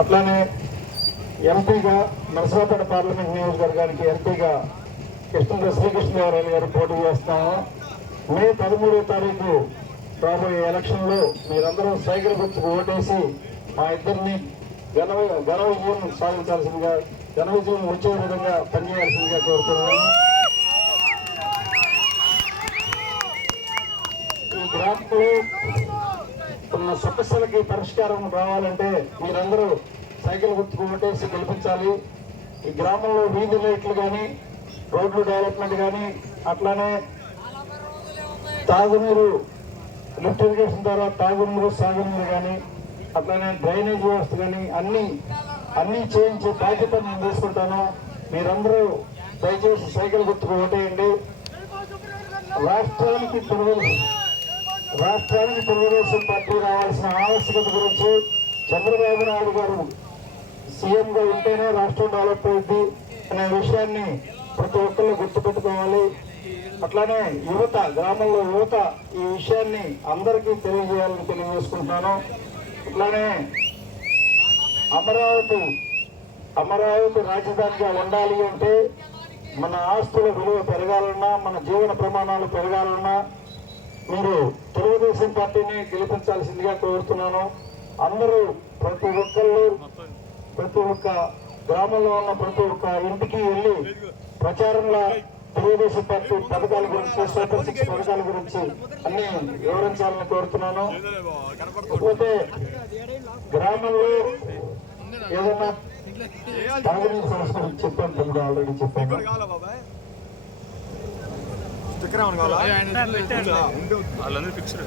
అట్లానే ఎంపీగా నరసరావుపేట పార్లమెంట్ నియోజకవర్గానికి ఎంపీగా శ్రీకృష్ణదేవరాయలు గారు పోటీ చేస్తున్నాము. మే 13వ తారీఖు రాబోయే ఎలక్షన్లో మీరందరూ సైకిల్ గుర్తుకు ఓటేసి మా ఇద్దరిని ఘన విజయం సాధించాల్సిందిగా, ఘన విజయం వచ్చే విధంగా పనిచేయాల్సిందిగా కోరుతున్నాను. ఈ గ్రామంలో ఉన్న సమస్యలకి పరిష్కారం రావాలంటే మీరందరూ సైకిల్ గుర్తుకు ఓటేసి గెలిపించాలి. ఈ గ్రామంలో వీధి లైట్లు కానీ, రోడ్లు డెవలప్మెంట్ కానీ, అట్లానే తాగునీరు లిఫ్ట్ ఇరిగేషన్ ద్వారా తాగునీరు సాగునీరు కానీ, అట్లానే డ్రైనేజ్ వ్యవస్థ కానీ అన్నీ చేయించే బాధ్యత నేను తీసుకుంటాను. మీరందరూ దయచేసి సైకిల్ గుర్తుకు ఓటేయండి. రాష్ట్రానికి తెలుగుదేశం పార్టీ రావాల్సిన ఆవశ్యకత గురించి చంద్రబాబు నాయుడు గారు సీఎంగా ఉంటేనే రాష్ట్రం డెవలప్ అవుతుంది అనే విషయాన్ని ప్రతి ఒక్కళ్ళు గుర్తుపెట్టుకోవాలి. అట్లానే యువత, గ్రామంలో యువత ఈ విషయాన్ని అందరికీ తెలియజేయాలని తెలియజేసుకుంటున్నాను. అట్లానే అమరావతి రాజధానిగా ఉండాలి అంటే మన ఆస్తుల విలువ పెరగాలన్నా, మన జీవన ప్రమాణాలు పెరగాలన్నా మీరు తెలుగుదేశం పార్టీని గెలిపించాల్సిందిగా కోరుతున్నాను. అందరూ ప్రతి ఒక్క గ్రామంలో ఉన్న ప్రతి ఒక్క ఇంటికి వెళ్ళి ప్రచారంలో తెలుగుదేశం పార్టీ పథకాల గురించి, సూపర్ 6 పథకాల గురించి అన్ని వివరించాలని కోరుతున్నాను. కాకపోతే గ్రామంలో ఏదైనా తాగునీరు సమస్య గురించి చెప్పాను, తమ్ముడు ఆల్రెడీ చెప్పాను. వాళ్ళందరూ ఫిక్స్డ్